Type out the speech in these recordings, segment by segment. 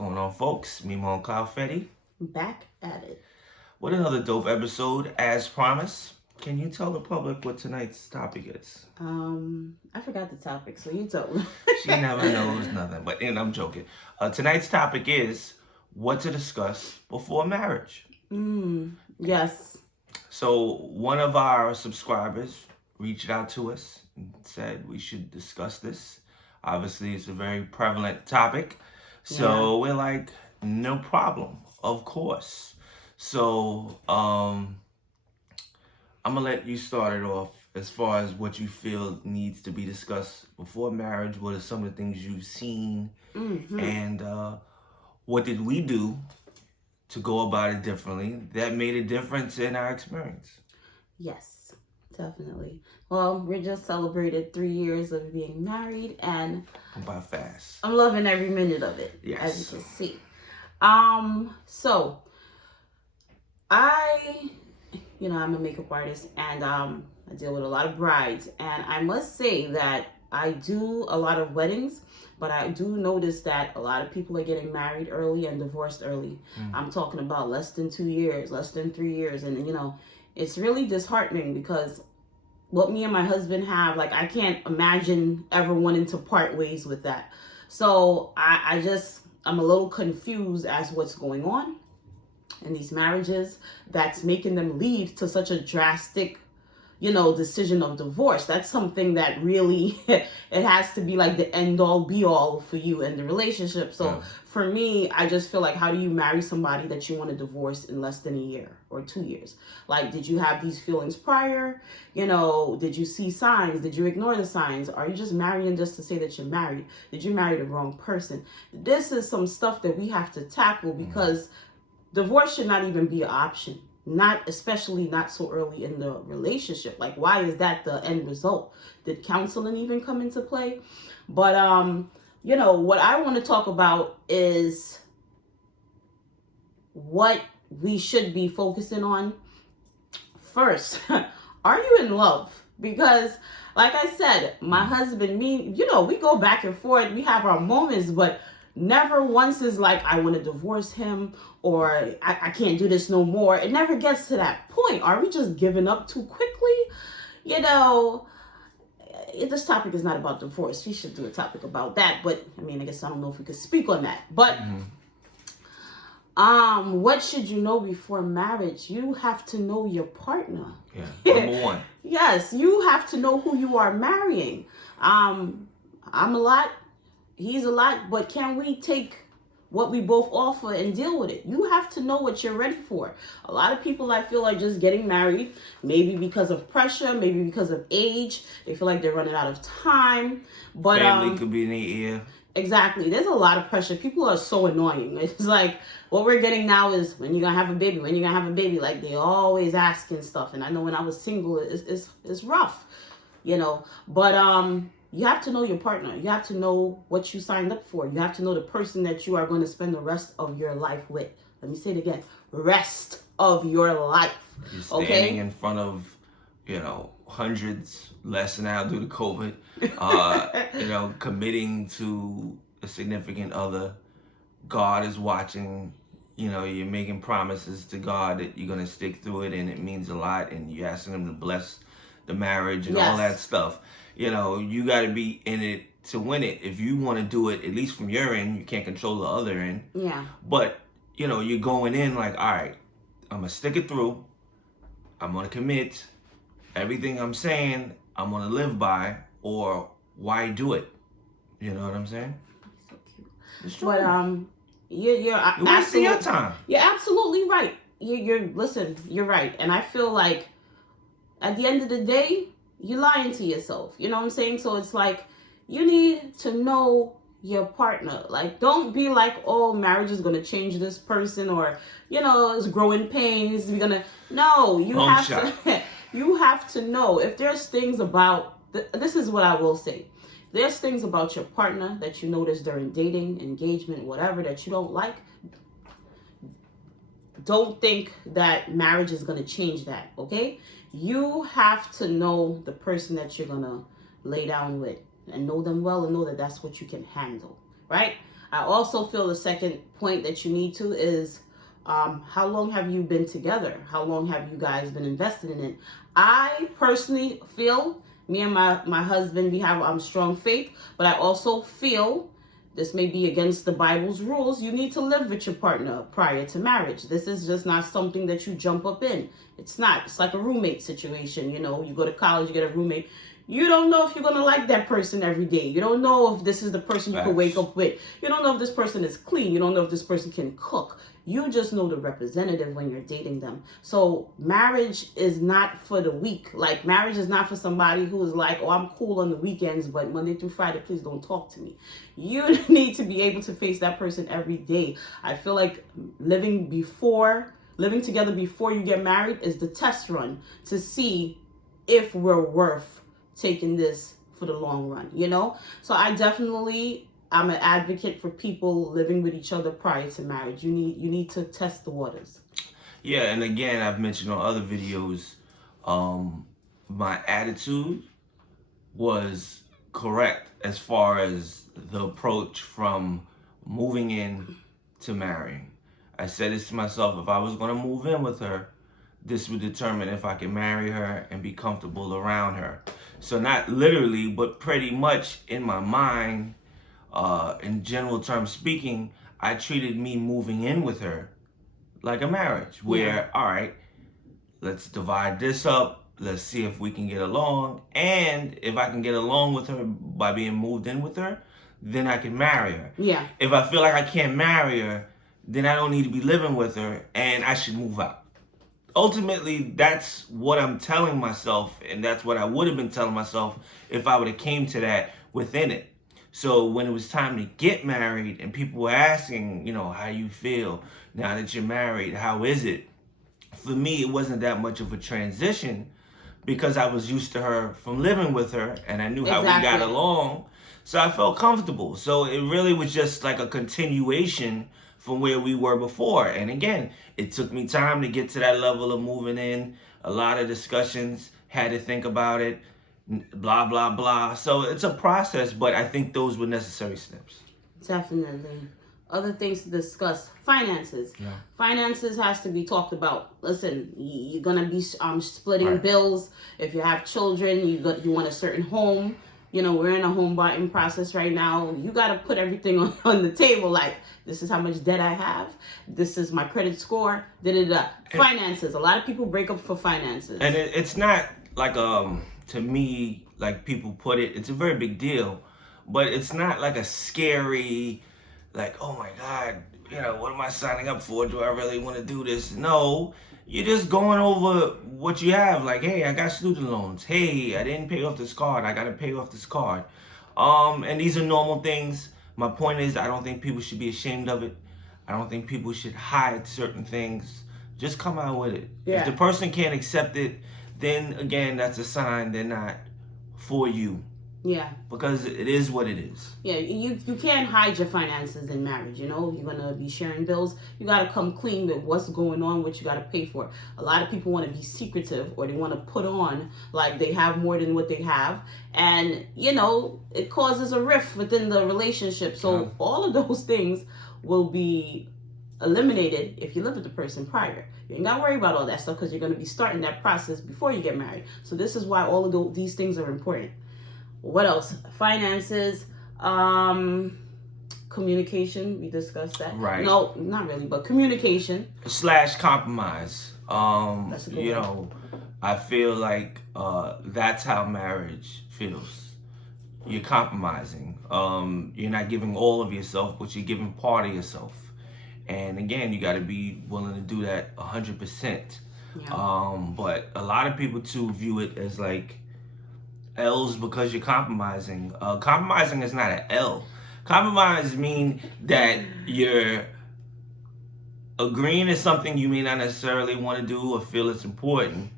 going on, folks? Mimo and Cloud Back at it. with another dope episode, as promised. Can you tell the public what tonight's topic is? I forgot the topic, so you told me. She never knows nothing, but I'm joking. Tonight's topic is what to discuss before marriage. Yes. So one of our subscribers reached out to us and said we should discuss this. Obviously, it's a very prevalent topic. So we're like, no problem, of course. So I'm gonna let you start it off as far as what you feel needs to be discussed before marriage. What are some of the things you've seen, and what did we do to go about it differently that made a difference in our experience? Yes, definitely. Well, we just celebrated 3 years of being married, and About fast. I'm loving every minute of it, Yes. as you can see. So I'm a makeup artist, and I deal with a lot of brides, and I must say that I do a lot of weddings, but I do notice that a lot of people are getting married early and divorced early. I'm talking about less than 2 years, less than 3 years, and it's really disheartening because what me and my husband have, like, I can't imagine ever wanting to part ways with that. So I'm a little confused as what's going on in these marriages that's making them lead to such a drastic decision of divorce. That's something that really it has to be like the end all be all for you and the relationship. So for me, I just feel like, how do you marry somebody that you want to divorce in less than a year or 2 years? Like, did you have these feelings prior? Did you see signs? Did you ignore the signs? Are you just marrying just to say that you're married? Did you marry the wrong person? This is some stuff that we have to tackle, because divorce should not even be an option. Especially not so early in the relationship. Like, why is that the end result? Did counseling even come into play? But what I want to talk about is what we should be focusing on first. Are you in love? Because, like I said, my husband, me, we go back and forth. We have our moments, but never once is like, I want to divorce him, or I can't do this no more. It never gets to that point. Are we just giving up too quickly? This topic is not about divorce. We should do a topic about that. But I guess I don't know if we could speak on that. But what should you know before marriage? You have to know your partner. Yeah, number one. Yes, you have to know who you are marrying. I'm a lot. He's a lot, but can we take what we both offer and deal with it? You have to know what you're ready for. A lot of people, I feel, are just getting married, maybe because of pressure, maybe because of age. They feel like they're running out of time. But family could be in the ear. Exactly. There's a lot of pressure. People are so annoying. It's like, what we're getting now is, when you gonna have a baby? When you gonna have a baby? Like, they always asking stuff. And I know when I was single, it's rough, But you have to know your partner. You have to know what you signed up for. You have to know the person that you are going to spend the rest of your life with. Let me say it again. Rest of your life. You're standing in front of, hundreds less now due to COVID. Committing to a significant other. God is watching. You're making promises to God that you're going to stick through it, and it means a lot. And you're asking him to bless the marriage and all that stuff. You got to be in it to win it. If you want to do it, at least from your end, you can't control the other end. Yeah. But, you're going in like, all right, I'm going to stick it through. I'm going to commit. Everything I'm saying, I'm going to live by, or why do it? You know what I'm saying? So cute. It's true. But you're wasting your time. You're absolutely right. Listen, you're right. And I feel like at the end of the day, you're lying to yourself. You know what I'm saying? So it's like, you need to know your partner. Like, don't be like, oh, marriage is going to change this person, or, it's growing pains. No, you have to know. If there's things about, this is what I will say. There's things about your partner that you notice during dating, engagement, whatever, that you don't like. Don't think that marriage is going to change that, okay? You have to know the person that you're going to lay down with, and know them well, and know that that's what you can handle, right? I also feel the second point that you need to is how long have you been together? How long have you guys been invested in it? I personally feel me and my husband, we have strong faith, but I also feel this may be against the Bible's rules. You need to live with your partner prior to marriage. This is just not something that you jump up in. It's not. It's like a roommate situation. You know, you go to college, you get a roommate. You don't know if you're going to like that person every day. You don't know if this is the person you can wake up with. You don't know if this person is clean. You don't know if this person can cook. You just know the representative when you're dating them. So marriage is not for the weak. Like, marriage is not for somebody who is like, oh, I'm cool on the weekends, but Monday through Friday, please don't talk to me. You need to be able to face that person every day. I feel like living together before you get married is the test run to see if we're worth taking this for the long run, you know? So I'm an advocate for people living with each other prior to marriage. You need to test the waters. Yeah, and again, I've mentioned on other videos, my attitude was correct as far as the approach from moving in to marrying. I said this to myself: if I was going to move in with her, this would determine if I can marry her and be comfortable around her. So not literally, but pretty much in my mind, in general terms speaking, I treated me moving in with her like a marriage where, all right, let's divide this up. Let's see if we can get along. And if I can get along with her by being moved in with her, then I can marry her. Yeah. If I feel like I can't marry her, then I don't need to be living with her and I should move out. Ultimately, that's what I'm telling myself, and that's what I would have been telling myself if I would have came to that within it. So when it was time to get married and people were asking, you know, how you feel now that you're married, how is it? For me, it wasn't that much of a transition because I was used to her from living with her and I knew how we got along. So I felt comfortable. So it really was just like a continuation from where we were before. And again, it took me time to get to that level of moving in. A lot of discussions, had to think about it, blah, blah, blah. So it's a process, but I think those were necessary steps. Definitely. Other things to discuss: finances. Yeah. Finances has to be talked about. Listen, you're gonna be splitting bills. If you have children, you want a certain home. You know, we're in a home buying process right now. You got to put everything on the table. Like, this is how much debt I have. This is my credit score. Finances. A lot of people break up for finances. And it's not like, to me, like people put it, it's a very big deal. But it's not like a scary, like, oh my God, you know, what am I signing up for? Do I really want to do this? No. You're just going over what you have. Like, hey, I got student loans. Hey, I didn't pay off this card. I got to pay off this card. And these are normal things. My point is, I don't think people should be ashamed of it. I don't think people should hide certain things. Just come out with it. Yeah. If the person can't accept it, then again, that's a sign they're not for you. Yeah. Because it is what it is. Yeah, you can't hide your finances in marriage, you know. You're going to be sharing bills. You got to come clean with what's going on, what you got to pay for. A lot of people want to be secretive, or they want to put on like they have more than what they have. And, you know, it causes a rift within the relationship. So all of those things will be eliminated if you live with the person prior. You ain't got to worry about all that stuff because you're going to be starting that process before you get married. So this is why all of these things are important. What else? Finances, communication. We discussed that. Right. No, not really, but communication. / compromise. That's a good you one. know, I feel like that's how marriage feels. You're compromising. You're not giving all of yourself, but you're giving part of yourself. And again, you got to be willing to do that 100%. Yeah. But a lot of people too view it as like L's because you're compromising. Compromising is not an L. Compromise mean that you're agreeing to something you may not necessarily want to do or feel it's important,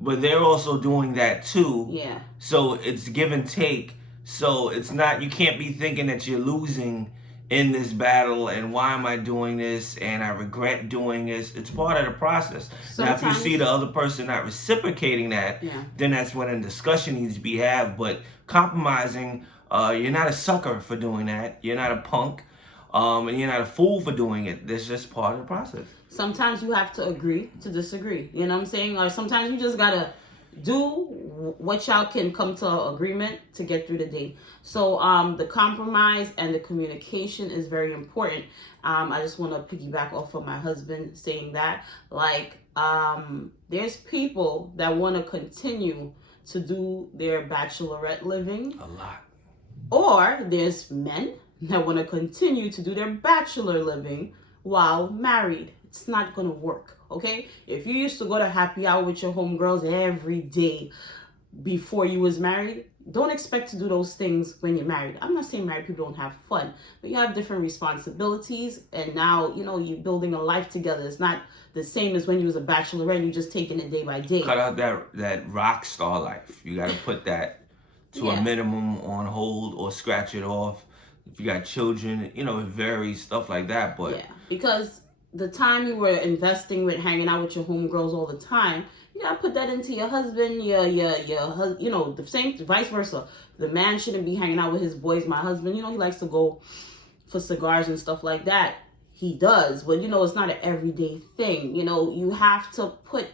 but they're also doing that too. Yeah. So it's give and take. So it's not, you can't be thinking that you're losing in this battle and why am I doing this and I regret doing this. It's part of the process. Now, if you see the other person not reciprocating that, then that's when a discussion needs to be had. But compromising, you're not a sucker for doing that. You're not a punk. and you're not a fool for doing it. That's just part of the process. Sometimes you have to agree to disagree. You know what I'm saying? Or sometimes you just gotta do what y'all can come to an agreement to get through the day. So the compromise and the communication is very important. I just want to piggyback off of my husband saying that, like, there's people that want to continue to do their bachelorette living. A lot. Or there's men that want to continue to do their bachelor living while married. It's not going to work, okay? If you used to go to happy hour with your homegirls every day before you was married, don't expect to do those things when you're married. I'm not saying married people don't have fun, but you have different responsibilities, and now, you know, you're building a life together. It's not the same as when you was a bachelorette and you just taking it day by day. Cut out that rock star life. You got to put that to a minimum on hold or scratch it off. If you got children, you know, it varies, stuff like that. But yeah, because the time you were investing with hanging out with your homegirls all the time, you gotta put that into your husband, your you know, the same, vice versa. The man shouldn't be hanging out with his boys. My husband, you know, he likes to go for cigars and stuff like that. He does, but you know, it's not an everyday thing. You know, you have to put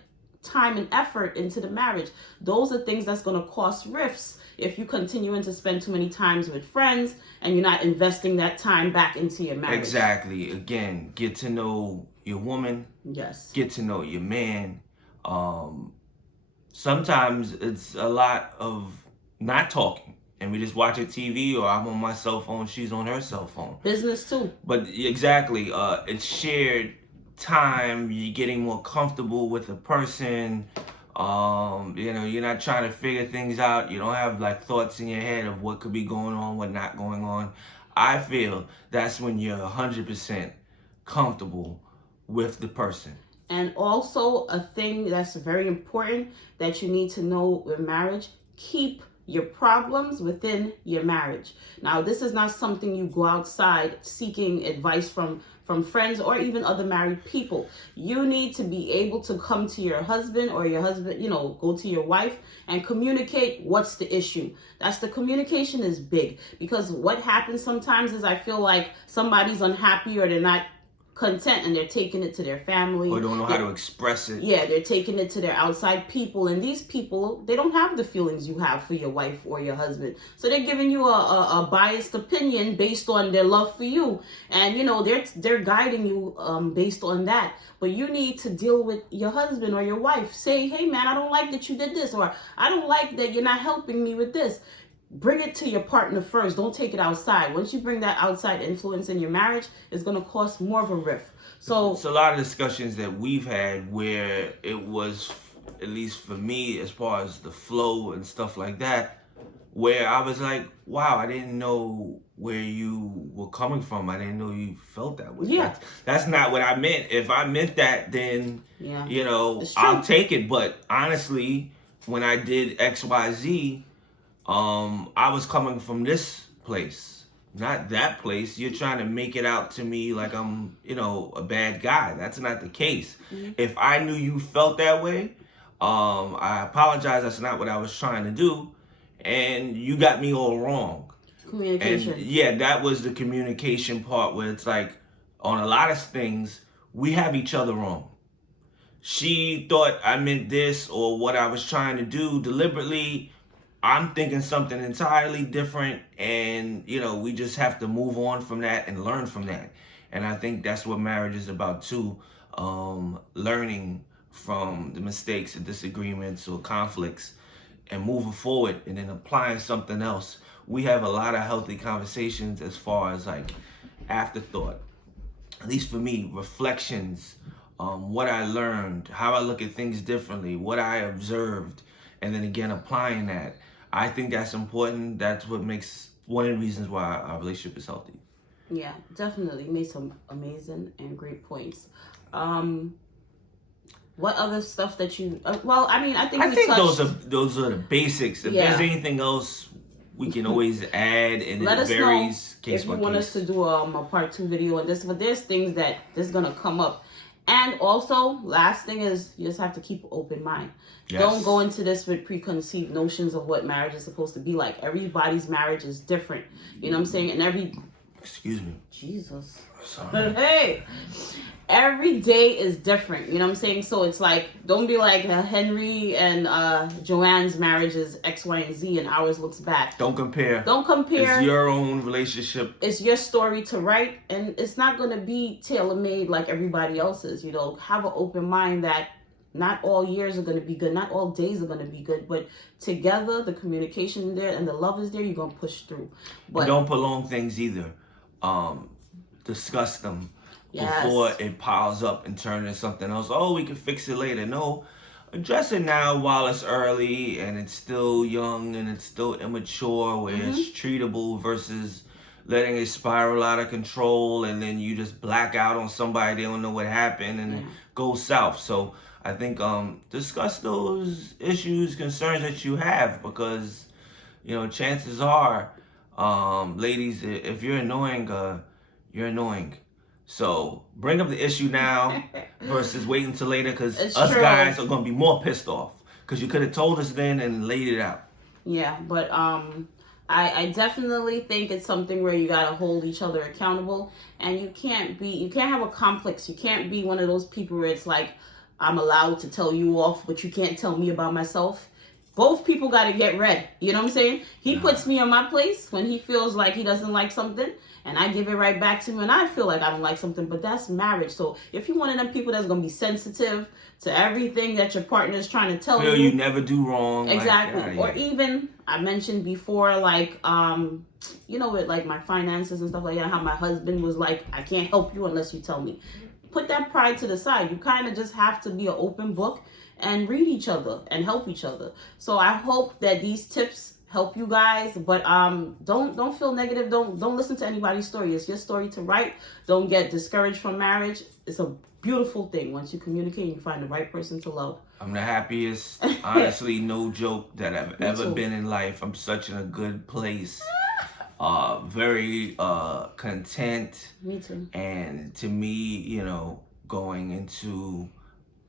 time and effort into the marriage. Those are things that's gonna cause rifts if you continuing to spend too many times with friends and you're not investing that time back into your marriage. Exactly. Again, get to know your woman. Yes. Get to know your man. Sometimes it's a lot of not talking, and we just watch a TV, or I'm on my cell phone, she's on her cell phone. Business too. But exactly, it's shared time. You're getting more comfortable with the person. You know, you're not trying to figure things out. You don't have like thoughts in your head of what could be going on, what not going on. I feel that's when you're 100% comfortable with the person. And also a thing that's very important that you need to know with marriage, keep your problems within your marriage. Now, this is not something you go outside seeking advice from friends or even other married people. You need to be able to come to your husband, or your husband, you know, go to your wife and communicate what's the issue. That's the communication is big, because what happens sometimes is I feel like somebody's unhappy or they're not content and they're taking it to their family, or don't know how to express it. Yeah, they're taking it to their outside people, and these people, they don't have the feelings you have for your wife or your husband, so they're giving you a biased opinion based on their love for you, and you know, they're guiding you based on that. But you need to deal with your husband or your wife. Say, hey man, I don't like that you did this, or I don't like that you're not helping me with this. Bring it to your partner first. Don't take it outside. Once you bring that outside influence in your marriage, it's going to cause more of a rift. So it's a lot of discussions that we've had where it was, at least for me, as far as the flow and stuff like that, where I was like, wow, I didn't know where you were coming from. I didn't know you felt that way. Yeah. That's not what I meant. If I meant that, then, yeah, you know, I'll take it. But honestly, when I did XYZ, I was coming from this place, not that place. You're trying to make it out to me like I'm, you know, a bad guy. That's not the case. Mm-hmm. If I knew you felt that way, I apologize. That's not what I was trying to do. And you got me all wrong. Communication. And yeah, that was the communication part, where it's like, on a lot of things, we have each other wrong. She thought I meant this, or what I was trying to do deliberately. I'm thinking something entirely different, and you know, we just have to move on from that and learn from that. And I think that's what marriage is about too, learning from the mistakes and disagreements or conflicts and moving forward, and then applying something else. We have a lot of healthy conversations as far as like afterthought, at least for me, reflections, what I learned, how I look at things differently, what I observed, and then again applying that. I think that's important. That's what makes, one of the reasons why our relationship is healthy. Yeah, definitely. You made some amazing and great points. What other stuff that you? Well, I mean, I think those are the basics. If there's anything else, we can always add, and let us varies know case if by you want case. us to do a part 2 video on this. But there's things that is gonna come up. And also, last thing is, you just have to keep an open mind. Yes. Don't go into this with preconceived notions of what marriage is supposed to be like. Everybody's marriage is different. You know what I'm saying? And every Excuse me. Jesus. Sorry. Hey, every day is different. You know what I'm saying? So it's like, don't be like Henry and Joanne's marriage is X, Y, and Z, and ours looks bad. Don't compare. Don't compare. It's your own relationship. It's your story to write, and it's not going to be tailor-made like everybody else's. You know, have an open mind that not all years are going to be good, not all days are going to be good, but together, the communication there and the love is there, you're going to push through. But And don't prolong things either. Discuss them before it piles up and turns into something else. Oh, we can fix it later. No, address it now while it's early and it's still young and it's still immature, where it's treatable, versus letting it spiral out of control and then you just black out on somebody, they don't know what happened, and it goes south. So I think discuss those issues, concerns that you have, because chances are, ladies, if you're annoying, you're annoying. So bring up the issue now versus waiting till later, because us true. guys are gonna be more pissed off because you could have told us then and laid it out. Yeah, but I definitely think it's something where you gotta hold each other accountable, and you can't have a complex. You can't be one of those people where it's like, I'm allowed to tell you off, but you can't tell me about myself. Both people got to get read. You know what I'm saying? He puts me in my place when he feels like he doesn't like something, and I give it right back to him, and I feel like I don't like something, but that's marriage. So if you're one of them people that's going to be sensitive to everything that your partner is trying to tell Feel you never do wrong. Exactly. Or even, I mentioned before, like, with like my finances and stuff like that, how my husband was like, I can't help you unless you tell me. Put that pride to the side. You kind of just have to be an open book and read each other and help each other. So I hope that these tips help you guys, but don't feel negative. Don't listen to anybody's story. It's your story to write. Don't get discouraged from marriage. It's a beautiful thing. Once you communicate, you find the right person to love. I'm the happiest, honestly, no joke, that I've ever been in life. I'm such in a good place. Very content. Me too. And to me, going into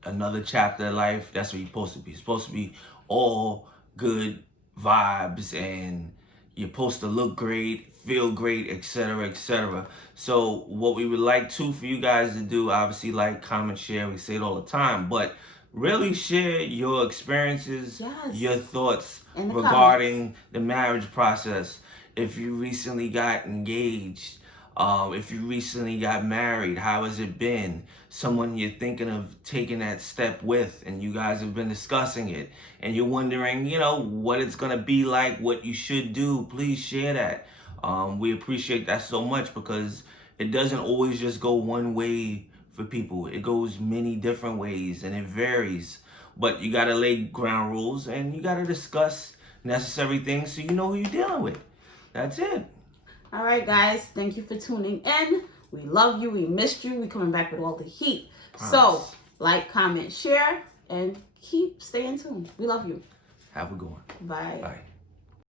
another chapter of life, that's what you're supposed to be. It's supposed to be all good vibes, and you're supposed to look great, feel great, etc., etc. So what we would like for you guys to do, obviously, like, comment, share. We say it all the time, but really share your experiences, your thoughts regarding the marriage process. If you recently got engaged, if you recently got married, how has it been? Someone you're thinking of taking that step with, and you guys have been discussing it, and you're wondering, what it's going to be like, what you should do. Please share that. We appreciate that so much, because it doesn't always just go one way for people. It goes many different ways, and it varies. But you got to lay ground rules, and you got to discuss necessary things so you know who you're dealing with. That's it. All right, guys. Thank you for tuning in. We love you. We missed you. We coming back with all the heat. Promise. So, like, comment, share, and keep staying tuned. We love you. Have a good one. Bye. Bye.